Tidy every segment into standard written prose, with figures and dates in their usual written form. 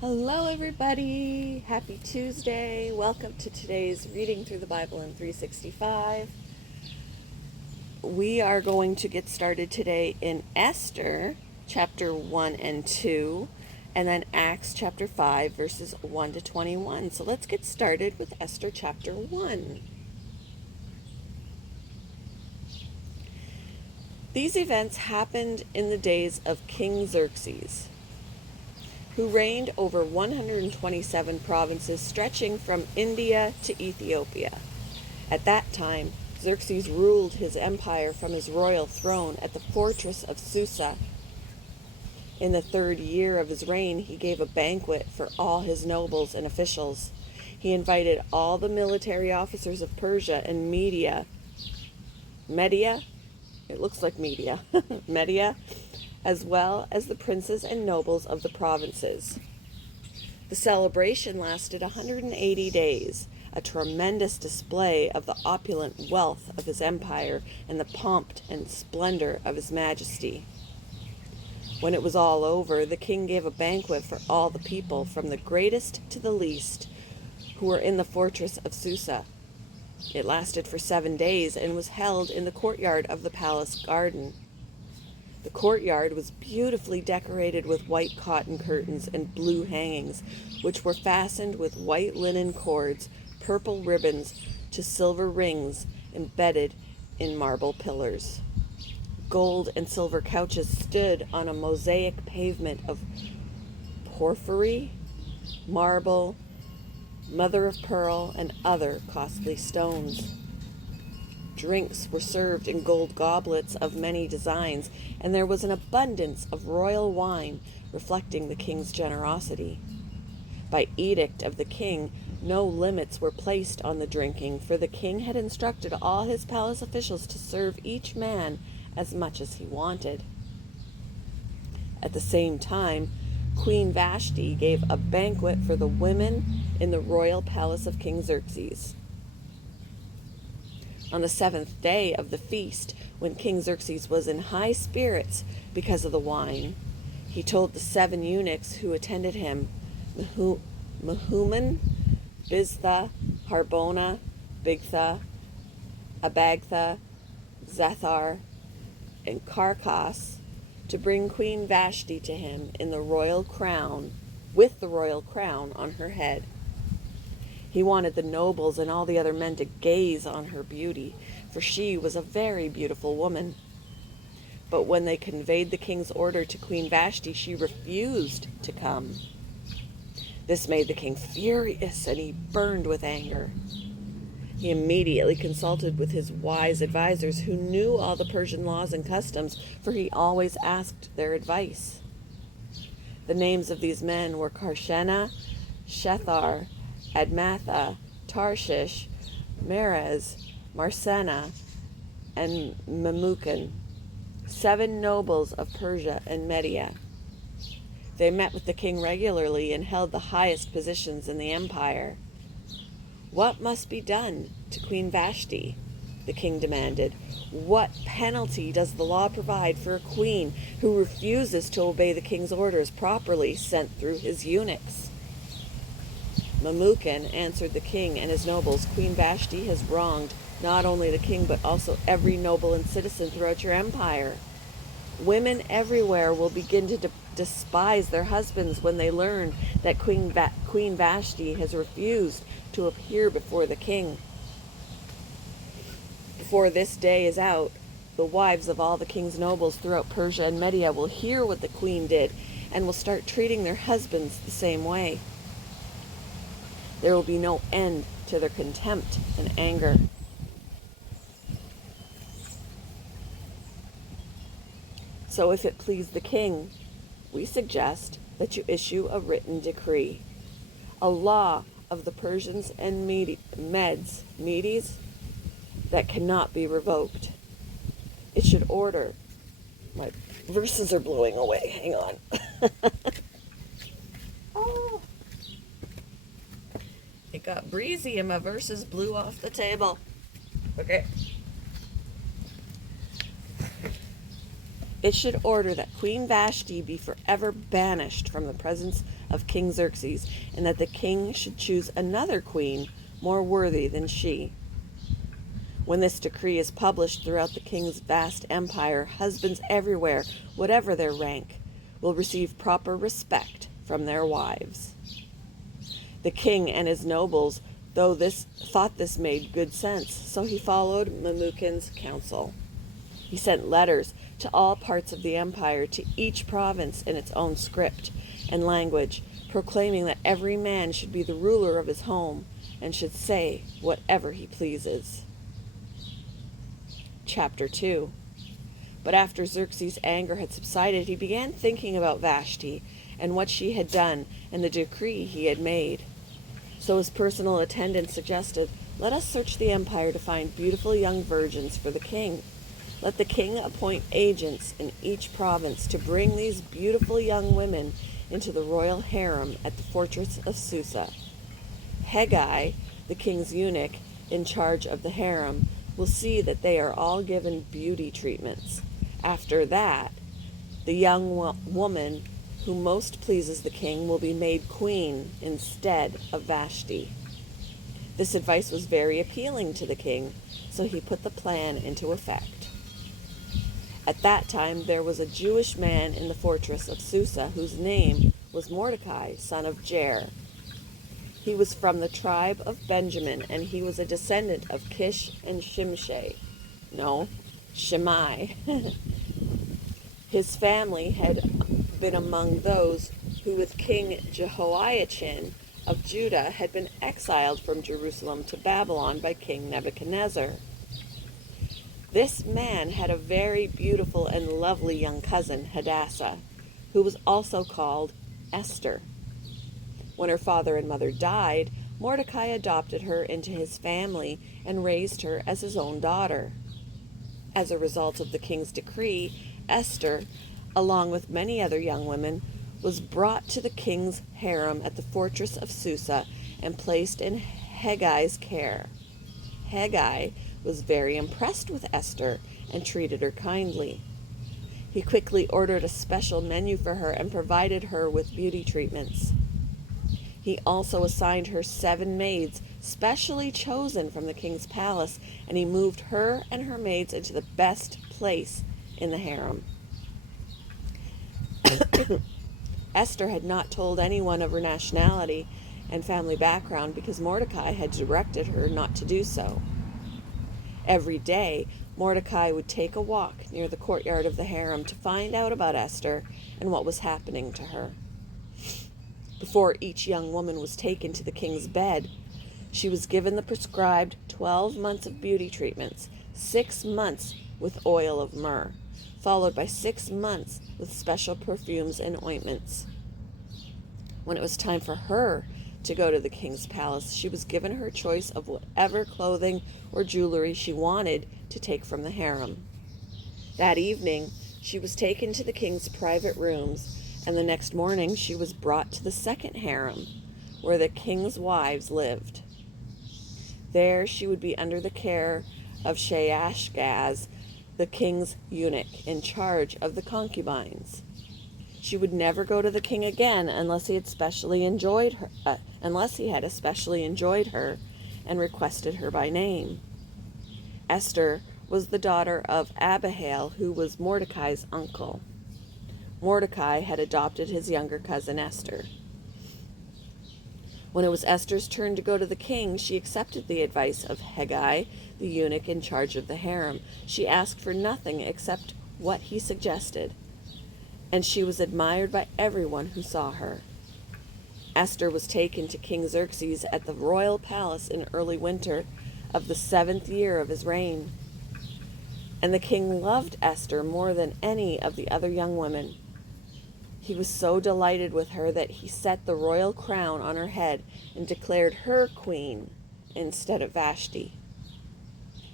Hello, everybody. Happy Tuesday. Welcome to today's Reading Through the Bible in 365. We are going to get started today in Esther, chapter 1 and 2, and then Acts, chapter 5, verses 1 to 21. So let's get started with Esther, chapter 1. These events happened in the days of King Xerxes, who reigned over 127 provinces stretching from India to Ethiopia. At that time, Xerxes ruled his empire from his royal throne at the fortress of Susa. In the 3rd year of his reign, he gave a banquet for all his nobles and officials. He invited all the military officers of Persia and Media. It looks like Media. Media, as well as the princes and nobles of the provinces. The celebration lasted 180 days, a tremendous display of the opulent wealth of his empire and the pomp and splendor of his majesty. When it was all over, the king gave a banquet for all the people, from the greatest to the least, who were in the fortress of Susa. It lasted for 7 days and was held in the courtyard of the palace garden. The courtyard was beautifully decorated with white cotton curtains and blue hangings, which were fastened with white linen cords, purple ribbons to silver rings embedded in marble pillars. Gold and silver couches stood on a mosaic pavement of porphyry, marble, mother of pearl, and other costly stones. Drinks were served in gold goblets of many designs, and there was an abundance of royal wine, reflecting the king's generosity. By edict of the king, no limits were placed on the drinking, for the king had instructed all his palace officials to serve each man as much as he wanted. At the same time, Queen Vashti gave a banquet for the women in the royal palace of King Xerxes. On the 7th day of the feast, when King Xerxes was in high spirits because of the wine, he told the 7 eunuchs who attended him, Mehuman, Biztha, Harbona, Bigtha, Abagtha, Zethar, and Carcas, to bring Queen Vashti to him in the royal crown, with the royal crown on her head. He wanted the nobles and all the other men to gaze on her beauty, for she was a very beautiful woman. But when they conveyed the king's order to Queen Vashti, she refused to come. This made the king furious, and he burned with anger. He immediately consulted with his wise advisors, who knew all the Persian laws and customs, for he always asked their advice. The names of these men were Karshena, Shethar, Admatha, Tarshish, Meres, Marsena, and Memucan, 7 nobles of Persia and Media. They met with the king regularly and held the highest positions in the empire. "What must be done to Queen Vashti?" the king demanded. "What penalty does the law provide for a queen who refuses to obey the king's orders properly sent through his eunuchs?" Memucan answered the king and his nobles, "Queen Vashti has wronged not only the king but also every noble and citizen throughout your empire. Women everywhere will begin to despise their husbands when they learn that Queen Vashti has refused to appear before the king. Before this day is out, the wives of all the king's nobles throughout Persia and Media will hear what the queen did and will start treating their husbands the same way. There will be no end to their contempt and anger." So if it please the king, we suggest that you issue a written decree, a law of the Persians and Medes, that cannot be revoked. It should order. My verses are blowing away. Hang on. Oh. It got breezy and my verses blew off the table. Okay. It should order that Queen Vashti be forever banished from the presence of King Xerxes, and that the king should choose another queen more worthy than she. When this decree is published throughout the king's vast empire, husbands everywhere, whatever their rank, will receive proper respect from their wives. The king and his nobles, thought this made good sense, so he followed Memucan's counsel. He sent letters to all parts of the empire, to each province in its own script and language, proclaiming that every man should be the ruler of his home and should say whatever he pleases. Chapter 2. But after Xerxes' anger had subsided, he began thinking about Vashti and what she had done and the decree he had made. So his personal attendant suggested, "Let us search the empire to find beautiful young virgins for the king. Let the king appoint agents in each province to bring these beautiful young women into the royal harem at the fortress of Susa. Hegai, the king's eunuch in charge of the harem, will see that they are all given beauty treatments. After that, the young woman who most pleases the king will be made queen instead of Vashti." This advice was very appealing to the king, so he put the plan into effect. At that time there was a Jewish man in the fortress of Susa whose name was Mordecai, son of Jair. He was from the tribe of Benjamin, and he was a descendant of Kish and Shimei. His family had been among those who with King Jehoiachin of Judah had been exiled from Jerusalem to Babylon by King Nebuchadnezzar. This man had a very beautiful and lovely young cousin, Hadassah, who was also called Esther. When her father and mother died, Mordecai adopted her into his family and raised her as his own daughter. As a result of the king's decree, Esther, along with many other young women, was brought to the king's harem at the fortress of Susa and placed in Hegai's care. Hegai was very impressed with Esther and treated her kindly. He quickly ordered a special menu for her and provided her with beauty treatments. He also assigned her 7 maids specially chosen from the king's palace, and he moved her and her maids into the best place in the harem. Esther had not told anyone of her nationality and family background because Mordecai had directed her not to do so. Every day, Mordecai would take a walk near the courtyard of the harem to find out about Esther and what was happening to her. Before each young woman was taken to the king's bed, she was given the prescribed 12 months of beauty treatments, 6 months with oil of myrrh, followed by 6 months with special perfumes and ointments. When it was time for her to go to the king's palace, she was given her choice of whatever clothing or jewelry she wanted to take from the harem. That evening, she was taken to the king's private rooms, and the next morning she was brought to the second harem, where the king's wives lived. There she would be under the care of Shaashgaz, the king's eunuch, in charge of the concubines. She would never go to the king again unless he had especially enjoyed her and requested her by name. Esther was the daughter of Abihail, who was Mordecai's uncle. Mordecai had adopted his younger cousin Esther. When it was Esther's turn to go to the king, she accepted the advice of Hegai, the eunuch in charge of the harem. She asked for nothing except what he suggested, and she was admired by everyone who saw her. Esther was taken to King Xerxes at the royal palace in early winter of the 7th year of his reign. And the king loved Esther more than any of the other young women. He was so delighted with her that he set the royal crown on her head and declared her queen instead of Vashti.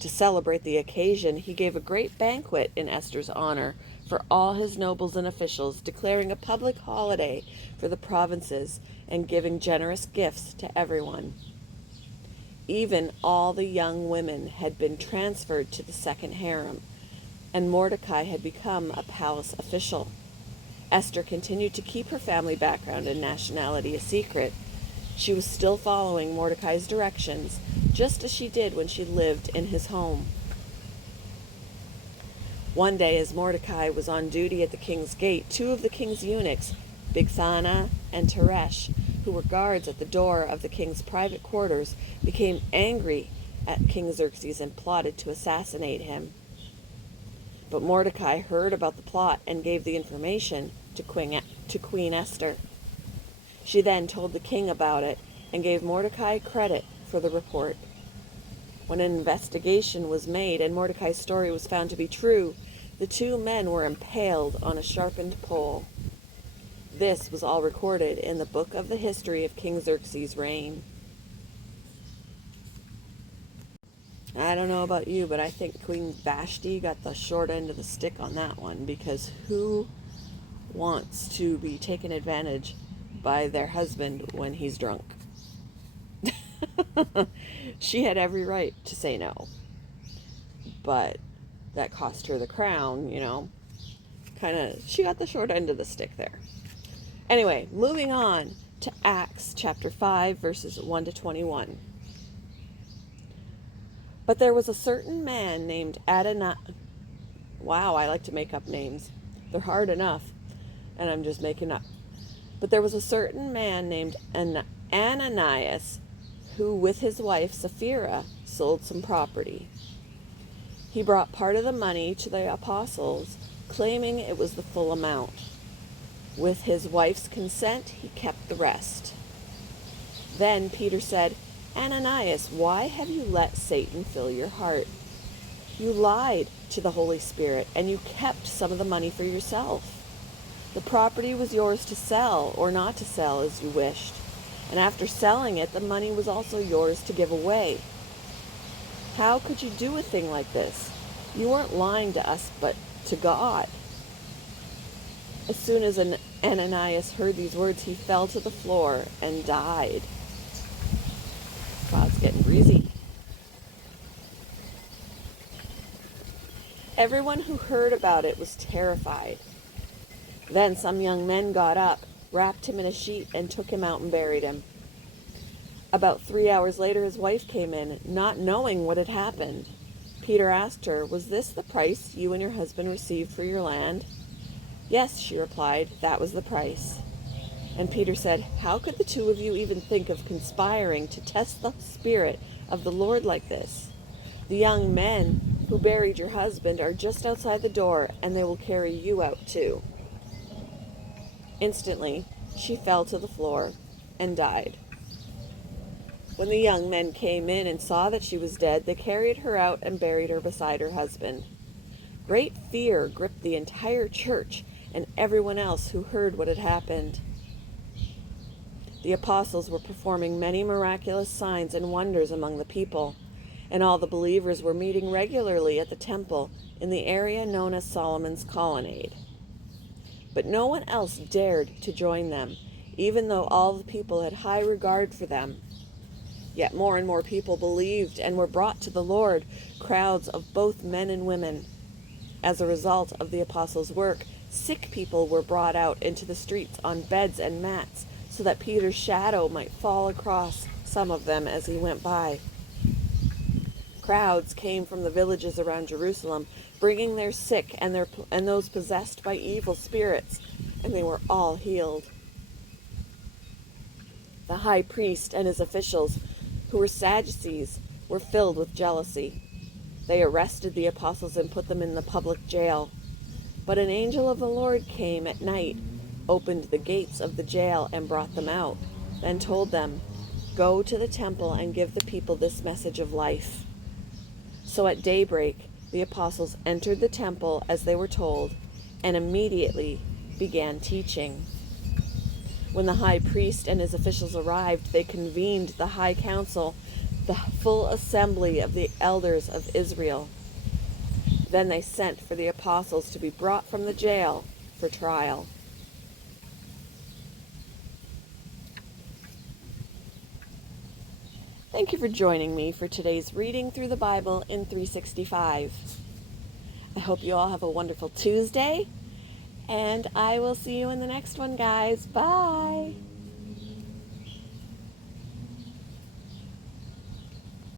To celebrate the occasion, he gave a great banquet in Esther's honor for all his nobles and officials, declaring a public holiday for the provinces and giving generous gifts to everyone. Even all the young women had been transferred to the second harem, and Mordecai had become a palace official. Esther continued to keep her family background and nationality a secret. She was still following Mordecai's directions, just as she did when she lived in his home. One day, as Mordecai was on duty at the king's gate, two of the king's eunuchs, Bigthana and Teresh, who were guards at the door of the king's private quarters, became angry at King Xerxes and plotted to assassinate him. But Mordecai heard about the plot and gave the information to Queen Esther. She then told the king about it and gave Mordecai credit for the report. When an investigation was made and Mordecai's story was found to be true, the two men were impaled on a sharpened pole. This was all recorded in the book of the history of King Xerxes' reign. I don't know about you, but I think Queen Vashti got the short end of the stick on that one, because who wants to be taken advantage by their husband when he's drunk? She had every right to say no, but that cost her the crown, she got the short end of the stick there. Anyway, moving on to Acts chapter 5, verses 1 to 21. But there was a certain man named Adonias. Wow, I like to make up names. They're hard enough, and I'm just making up. But there was a certain man named Ananias, who with his wife Sapphira sold some property. He brought part of the money to the apostles, claiming it was the full amount. With his wife's consent, he kept the rest. Then Peter said, Ananias, why have you let Satan fill your heart? You lied to the Holy Spirit, and you kept some of the money for yourself. The property was yours to sell or not to sell as you wished. And after selling it, the money was also yours to give away. How could you do a thing like this? You weren't lying to us, but to God. As soon as Ananias heard these words, he fell to the floor and died. Wow, it's getting breezy. Everyone who heard about it was terrified. Then some young men got up, wrapped him in a sheet, and took him out and buried him. About 3 hours later, his wife came in, not knowing what had happened. Peter asked her, "Was this the price you and your husband received for your land?" "Yes," she replied, "that was the price." And Peter said, "How could the two of you even think of conspiring to test the Spirit of the Lord like this? The young men who buried your husband are just outside the door, and they will carry you out too." Instantly, she fell to the floor and died. When the young men came in and saw that she was dead, they carried her out and buried her beside her husband. Great fear gripped the entire church and everyone else who heard what had happened. The apostles were performing many miraculous signs and wonders among the people, and all the believers were meeting regularly at the temple in the area known as Solomon's Colonnade. But no one else dared to join them, even though all the people had high regard for them. Yet more and more people believed and were brought to the Lord, crowds of both men and women. As a result of the apostles' work, sick people were brought out into the streets on beds and mats, so that Peter's shadow might fall across some of them as he went by. Crowds came from the villages around Jerusalem, bringing their sick and those possessed by evil spirits, and they were all healed. The high priest and his officials, who were Sadducees, were filled with jealousy. They arrested the apostles and put them in the public jail. But an angel of the Lord came at night, opened the gates of the jail, and brought them out, then told them, "Go to the temple and give the people this message of life." So at daybreak, the apostles entered the temple as they were told, and immediately began teaching. When the high priest and his officials arrived, they convened the high council, the full assembly of the elders of Israel. Then they sent for the apostles to be brought from the jail for trial. Thank you for joining me for today's reading through the Bible in 365. I hope you all have a wonderful Tuesday, And I will see you in the next one, guys. Bye.